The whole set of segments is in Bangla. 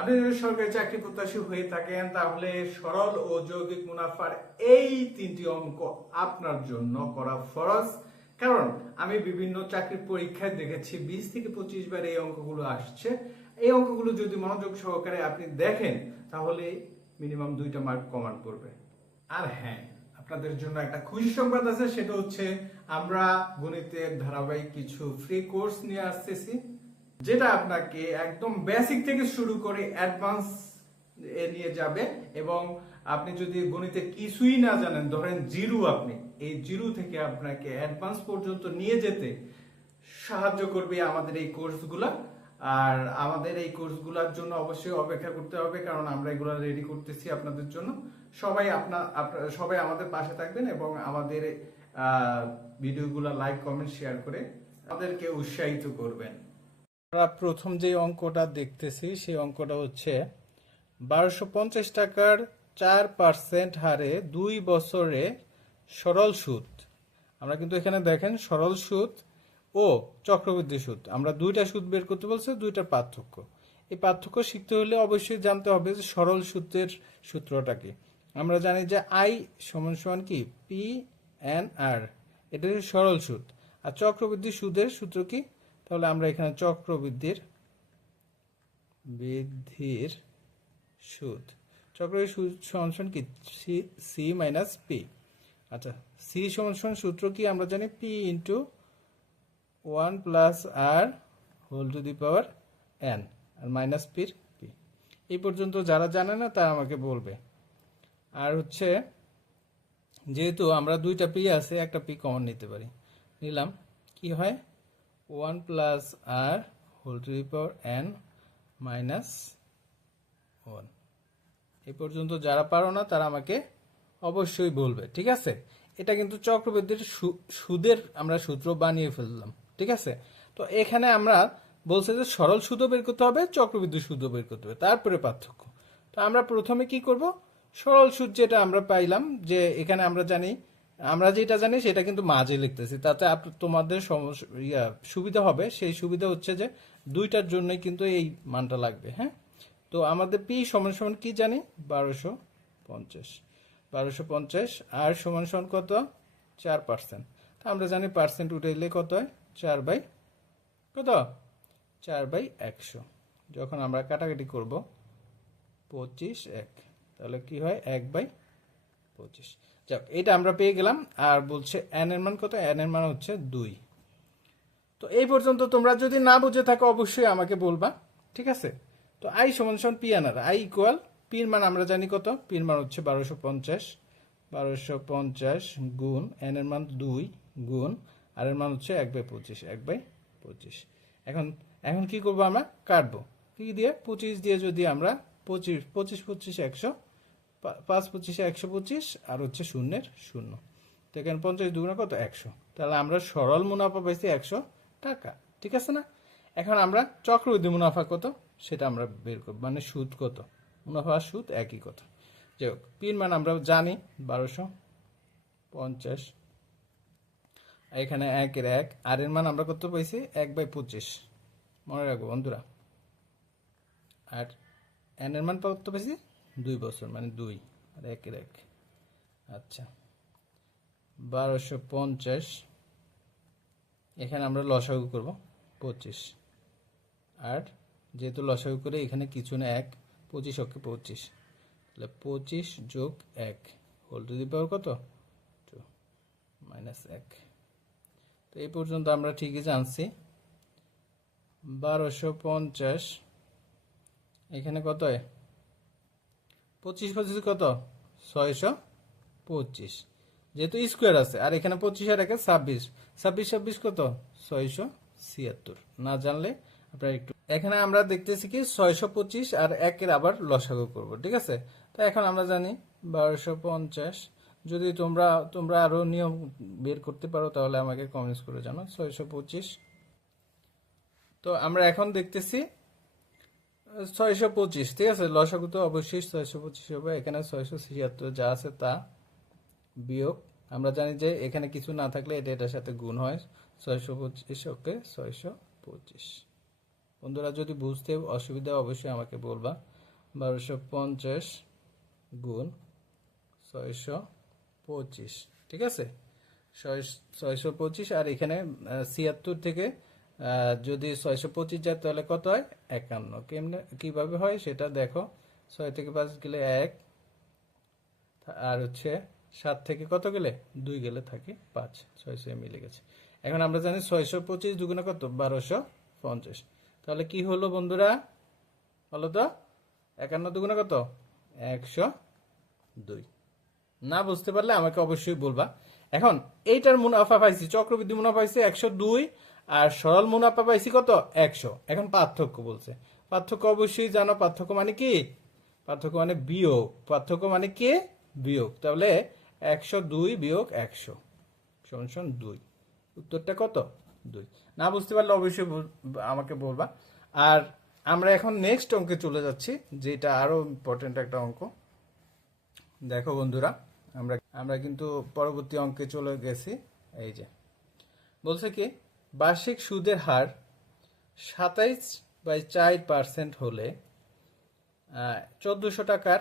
আপনি যদি সরকারি চাকরি প্রত্যাশী হয়ে থাকেন তাহলে সরল ও যৌগিক মুনাফার এই তিনটি অঙ্ক আপনার জন্য করা ফরজ। কারণ আমি বিভিন্ন চাকরির পরীক্ষায় দেখেছি 20 থেকে 25 বার এই অঙ্কগুলো আসছে। এই অঙ্কগুলো যদি মনোযোগ সহকারে আপনি দেখেন তাহলে মিনিমাম 2টা মার্ক কমান করবে। আর হ্যাঁ, আপনাদের জন্য একটা খুশি সংবাদ আছে, সেটা হচ্ছে আমরা গণিতের ধারাবাহিক কিছু ফ্রি কোর্স নিয়ে আসতেছি, যেটা আপনাকে একদম বেসিক থেকে শুরু করে অ্যাডভান্স এ নিয়ে যাবে। এবং আপনি যদি গণিতে কিছুই না জানেন, ধরেন জিরো, আপনি এই জিরো থেকে আপনাকে অ্যাডভান্স পর্যন্ত নিয়ে যেতে সাহায্য করবে আমাদের এই কোর্সগুলা। আর আমাদের এই কোর্সগুলোর জন্য অবশ্যই অপেক্ষা করতে হবে, কারণ আমরা এগুলো রেডি করতেছি আপনাদের জন্য। সবাই আমাদের পাশে থাকবেন এবং আমাদের ভিডিওগুলো লাইক কমেন্ট শেয়ার করে আমাদেরকে উৎসাহিত করবেন। আমরা প্রথম যে অঙ্কটা দেখতেছি সেই অঙ্কটা হচ্ছে 1250 টাকার 4% হারে 2 বছরে সরল সুদ। আমরা কিন্তু এখানে দেখেন সরল সুদ ও চক্রবৃদ্ধি সুদ, আমরা দুইটা সুদ বের করতে বলছে, দুইটার পার্থক্য। এই পার্থক্য শিখতে হলে অবশ্যই জানতে হবে যে সরল সুদের সূত্রটা কি। আমরা জানি যে আই সমান সমান কি পি এন আর, এটা হচ্ছে সরল সুদ। আর চক্রবৃদ্ধি সুদের সূত্র কি? তাহলে আমরা এখানে চক্রবৃদ্ধির সুদ, চক্রবৃদ্ধি সুদ সমান সমান কি সি মাইনাস পি। আচ্ছা, সি সমান সমান সূত্র কি? আমরা জানি P into 1 plus R whole to the power N, R minus পির পি। এই পর্যন্ত যারা জানে না তারা আমাকে বলবে। আর হচ্ছে যেহেতু আমরা দুইটা পি আছে, একটা পি কমন নিতে পারি, নিলাম, কি হয় 1 plus R whole to the power N minus 1। এই পর্যন্ত যারা পারো না তারা আমাকে অবশ্যই বলবে, ঠিক আছে? এটা কিন্তু চক্রবৃদ্ধির সুদের আমরা সূত্র বানিয়ে ফেললাম, ঠিক আছে? তো এখানে আমরা বলছে যে সরল সুদও বের করতে হবে, চক্রবৃদ্ধি সুদও বের করতে হবে, তারপরে পার্থক্য। তো আমরা প্রথমে কি করব? সরল সুদ যেটা আমরা পাইলাম, যে এখানে আমরা যেটা জানি সেটা কিন্তু মাঝে লিখতেছি, তাতে তোমাদের সুবিধা হবে। সেই সুবিধা হচ্ছে যে দুইটার জন্যই কিন্তু এই মানটা লাগবে। হ্যাঁ, তো আমাদের পি সমান সমান কি জানি 1250 আর সমান সমান কত 4%। তো আমরা জানি পার্সেন্ট উঠাইলে কত হয় 4/100। যখন আমরা কাটাকাটি করব 25/1, তাহলে কি হয় 1/25। যাক, এটা আমরা পেয়ে গেলাম। আর বলছে এন এর মান কত? এন এর মান হচ্ছে 2। তো এই পর্যন্ত তোমরা যদি না বুঝে থাকো অবশ্যই আমাকে বলবা, ঠিক আছে? তো আই সমান সমান P N R, I equal পির মান আমরা জানি কত, পির মান হচ্ছে 1250 গুণ এন এর মান 2 গুণ আর এর মান হচ্ছে 1/25। এখন কি করবো? আমরা কাটবো কি দিয়ে? 25 দিয়ে। যদি আমরা 25 100, 5 25 125, আর হচ্ছে শূন্যের শূন্য। তো এখানে 50 দুগুণা কত 100, তাহলে আমরা সরল মুনাফা পাইছি 100 টাকা, ঠিক আছে না? এখন আমরা চক্রবৃদ্ধি মুনাফা কত সেটা আমরা বের করব, মানে সুদ কত, মুনাফা আর সুদ একই কথা। যাই হোক, পির মান আমরা জানি 1250, এখানে 1/1, আর এর মান আমরা কত পাইছি 1/25, মনে রাখবো বন্ধুরা। আর এন এর মান কত পাইছি 2 বছর, মানে 2 আর 1/1। আচ্ছা, 1250, এখানে আমরা লসাগু করব 25, আর যেহেতু লসাগু করে এখানে কিছু না 1, 25 অক্ষে 25, তাহলে 25 যোগ 1 হোল টু দি পাওয়ার কত 2 মাইনাস 1। তো এই পর্যন্ত আমরা ঠিকই জানছি। 1250 এখানে কত হয় 25 25 কত 625, যেহেতু স্কোয়ার আছে, আর এখানে 25 আর 1 26, 26 কত 676। না জানলে আপনারা একটু, এখানে আমরা দেখতেছি কি 625 আর 1-এর আবার লসাগু করব, ঠিক আছে? তো এখন আমরা জানি 1250। যদি তোমরা আরো নিয়ম বের করতে পারো তাহলে আমাকে কমেন্টস করে জানাও। 625, তো আমরা এখন দেখতেছি 625, ঠিক আছে? লসাগু তো অবশ্যই 625 হবে। এখানে 676 যা আছে তা বিয়োগ, আমরা জানি যে এখানে কিছু না থাকলে এটা এটার সাথে গুণ হয়, 625 ওকে 625। বন্ধুরা যদি বুঝতে অসুবিধা অবশ্যই আমাকে বলবা। 1250 গুণ 625, ঠিক আছে? 625, আর এখানে 76 থেকে যদি 625 যায় তাহলে কত হয়? 51। কেমনে কিভাবে হয় সেটা দেখো। 6 থেকে 5 গেলে 1, আর হচ্ছে 7 থেকে কত গেলে 2 গেলে থাকে 5, 600 মিলে গেছে। এখন আমরা জানি 625 দুগুণে কত? 1250। তাহলে কি হলো বন্ধুরা? বলো তো, 51 দুগুণে কত? 102। না বুঝতে পারলে আমাকে অবশ্যই বলবা। এখন এইটার মুনাফা পাইছি, চক্রবৃদ্ধি মুনাফা পাইছি 102, আর সরল মুনাফা পাইছি কত? 100। এখন পার্থক্য বলছে, পার্থক্য অবশ্যই জানো। পার্থক্য মানে কি? পার্থক্য মানে বিয়োগ। পার্থক্য মানে কি? বিয়োগ। তাহলে 102 বিয়োগ 100 সমান 2। উত্তরটা কত? 2। না বুঝতে পারলে অবশ্যই আমাকে বলবা। আর আমরা এখন নেক্সট অঙ্কে চলে যাচ্ছি, যেটা আরো ইম্পর্টেন্ট একটা অঙ্ক। দেখো বন্ধুরা, আমরা আমরা কিন্তু পরবর্তী অঙ্কে চলে গেছি। এই যে বলছে কি, বার্ষিক সুদের হার 27/4% হলে 1400 টাকার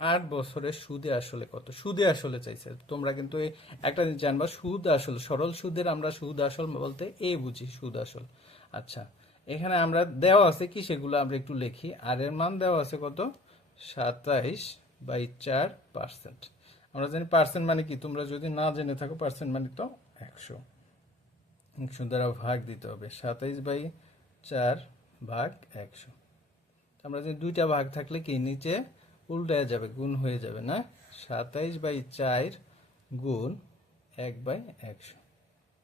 8 বছরের সুদে আসলে কত? সুদে আসলে চাইছে। তোমরা কিন্তু একটা জিনিস জানবা, সুদ আসল, সরল সুদের আমরা সুদ আসল বলতে এ বুঝি, সুদ আসল। আচ্ছা, এখানে আমরা দেওয়া আছে কি সেগুলো আমরা একটু লিখি। আর এর মান দেওয়া আছে কত? 27/4%। আমরা জানি পার্সেন্ট মানে কি, তোমরা যদি না জেনে থাকো, পার্সেন্ট মানে তো 100। 100 দ্বারা ভাগ দিতে হবে, 27/4 ভাগ 100। আমরা যে দুইটা ভাগ থাকলে কি নিচে উল্টায় যাবে, গুণ হয়ে যাবে না? 27/4 গুণ 1/100,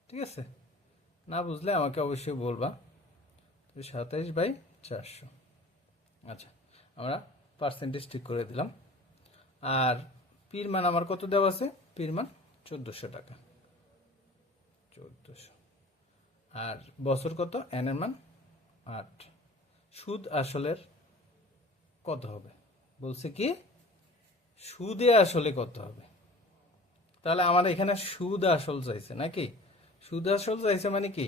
ঠিক আছে? না বুঝলে আমাকে অবশ্যই বলবা। 27/400। আচ্ছা, আমরা পার্সেন্টেজ ঠিক করে দিলাম। আর পির মান আমার কত দেওয়া আছে? পির মান 1400 টাকা, 1400। আর বছর কত? এন এর মান 8। সুদ আসলের কত হবে? বলছে কি সুদে আসলে কত হবে। তাহলে আমার এখানে সুদ আসল চাইছে নাকি? সুদ আসল চাইছে মানে কি,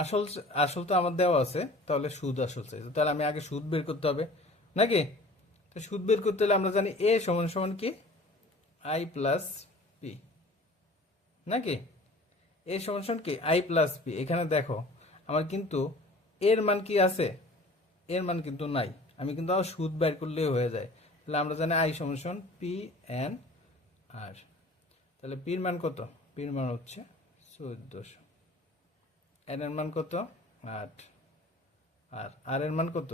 আসল আসল তো আমার দেওয়া আছে, তাহলে সুদ আসল চাইছে। তাহলে আমি আগে সুদ বের করতে হবে নাকি? তো সুদ বের করতে হলে আমরা জানি এ সমান সমান কি? আই প্লাস পি, নাকি? এ সমান সমান কি? I plus P. এখানে দেখো আমার কিন্তু এর মান কি আছে? এর মান কিন্তু নাই। আমি কিন্তু সুদ বের করলেই হয়ে যায়। তাহলে আমরা জানি আই সমান সমান পি এন আর। তাহলে পির মান কত? পির মান হচ্ছে 1400। এন এর মান কত? 8। আর আর এর মান কত?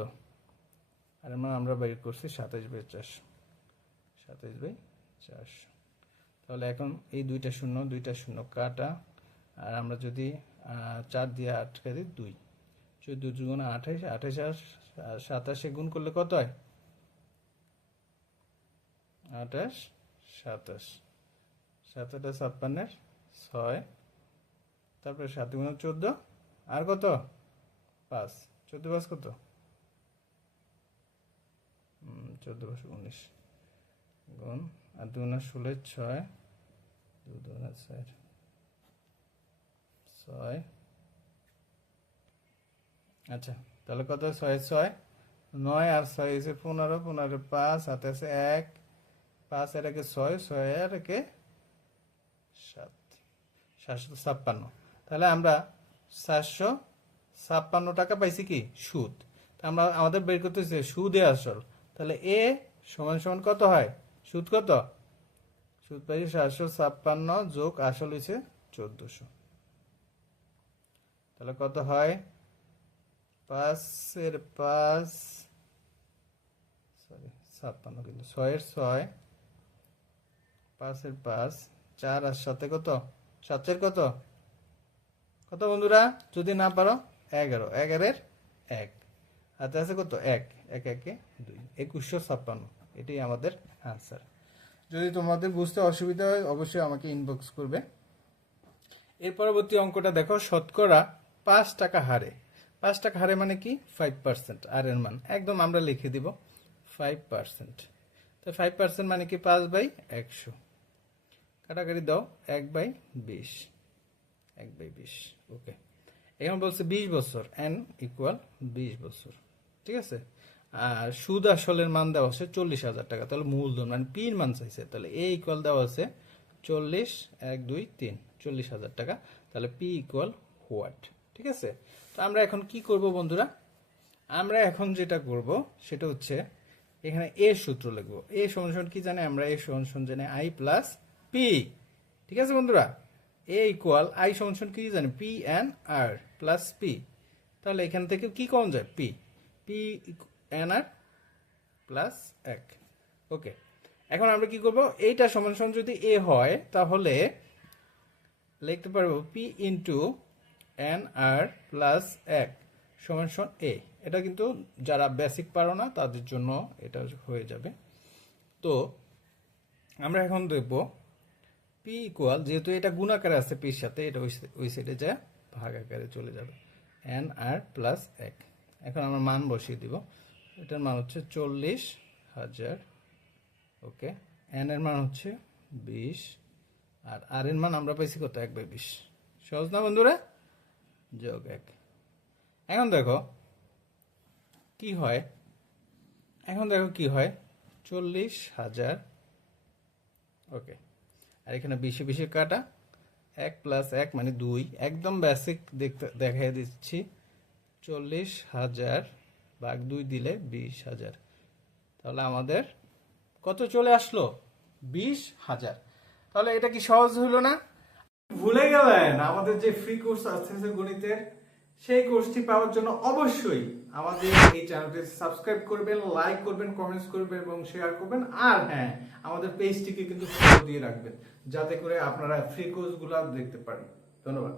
আর এর মান আমরা বের করছি 27/400, 27/400। তাহলে এখন এই দুইটা শূন্য দুইটা শূন্য কাটা, আর আমরা যদি 4 দিয়ে আটকে দিই 2, 14 গুণ 28, 28 আর 27 গুণ করলে কত হয়? 28, 27, 7 8 56, 6, তারপরে 7 গুণ 14, আর কত? 5, 14 5 কত? 14 5 19 গুণ, আর 2 গুণ 16, 6, 2 2 4, 6। আচ্ছা, তাহলে কত? 6 6 9, আর 6 হয়েছে 15, 15 5, হাতে আছে 1, 5 আর 1 6, 6 আর 1 7, 756। তাহলে আমরা 756 টাকা পাইছি কি? সুদ। আমরা আমাদের বের করতেছে সুদে আসল। তাহলে এ সমান সমান কত হয়? সুদ কত? সুদ পাইছি 756 যোগ আসল হয়েছে 1400। তাহলে কত হয়? 5 এর 5, সরি 56 কিন্তু 6 এর 6, 5 এর 5, 4 আর 7 কত? 7 এর কত? কত বন্ধুরা? যদি না পারো 11, 11 এর 1, হাতে আছে কত? 1, 1 1 2, 2156। এটাই আমাদের আনসার। যদি তোমাদের বুঝতে অসুবিধা হয় অবশ্যই আমাকে ইনবক্স করবে। এর পরবর্তী অঙ্কটা দেখো, শতকরা 5 টাকা হারে। 5 টাকা হারে মানে কি? 5%। আর এর মান একদম আমরা লিখে দিব 5%। তো 5% মানে কি? 5/100। কাটাকাটি দাও, 1/20, 1/20। ওকে, এখানে বলছে 20 বছর, n ইকুয়াল 20 বছর, ঠিক আছে। আর সুদ আসলের মান দেওয়া আছে 40,000 টাকা, তাহলে মূলধন মানে পি এর মান চাইছে, তাহলে এ ইকুয়াল দেওয়া আছে 40, 1 2 3 40,000 টাকা, তাহলে পি ইকুয়াল হোয়াট, ঠিক আছে। তো আমরা এখন কি করব বন্ধুরা, আমরা এখন যেটা করব সেটা হচ্ছে এখানে এ সূত্র লিখবো। এ সমান সমান কি জানে আমরা, এ সমান সমান জানে আই প্লাস পি, ঠিক আছে বন্ধুরা। এ ইকুয়াল আই সমান সমান কি জানে, পি এন আর প্লাস পি, তাহলে এখান থেকে কি কমন যায়, পি, পি এন আর প্লাস 1, ওকে। এখন আমরা কি করব, এইটা সমান সমান যদি এ হয় তাহলে লিখতে পারবো পি ইন্টু এন আর প্লাস 1 সমান সমান এ। এটা কিন্তু যারা বেসিক পারো না তাদের জন্য এটা হয়ে যাবে। তো আমরা এখন দেখব পি ইকুয়াল, যেহেতু এটা গুণাকারে আছে পির সাথে, এটা ওই সাইডে যায় ভাগ আকারে চলে যাবে, এন আর প্লাস 1। এখন আমরা মান বসিয়ে দিব, এটার মান হচ্ছে 40,000, ওকে। এন এর মান হচ্ছে 20 আর আর এর মান আমরা পাইছি কত, 1/20। সহজ না বন্ধুরা, যোগ 1। এখন দেখো কি হয়, এখন দেখো কি হয়, 40,000, ওকে। আর এখানে 20 কাটা, 1 প্লাস 1 মানে 2, একদম বেসিক দেখতে দেখাই দিচ্ছি। 40,000 ভাগ 2 দিলে 20,000, তাহলে আমাদের কত চলে আসলো, 20,000। তাহলে এটা কি সহজ হলো না? ভুলে গেলেন আমাদের যে ফ্রি কোর্স আছে গণিতের, সেই কোর্সটি পাওয়ার জন্য অবশ্যই আমাদের এই চ্যানেলটি সাবস্ক্রাইব করবেন, লাইক করবেন, কমেন্টস করবেন এবং শেয়ার করবেন। আর হ্যাঁ, আমাদের পেজটিকে কিন্তু ফলো দিয়ে রাখবেন যাতে করে আপনারা ফ্রি কোর্সগুলো দেখতে পারেন। ধন্যবাদ।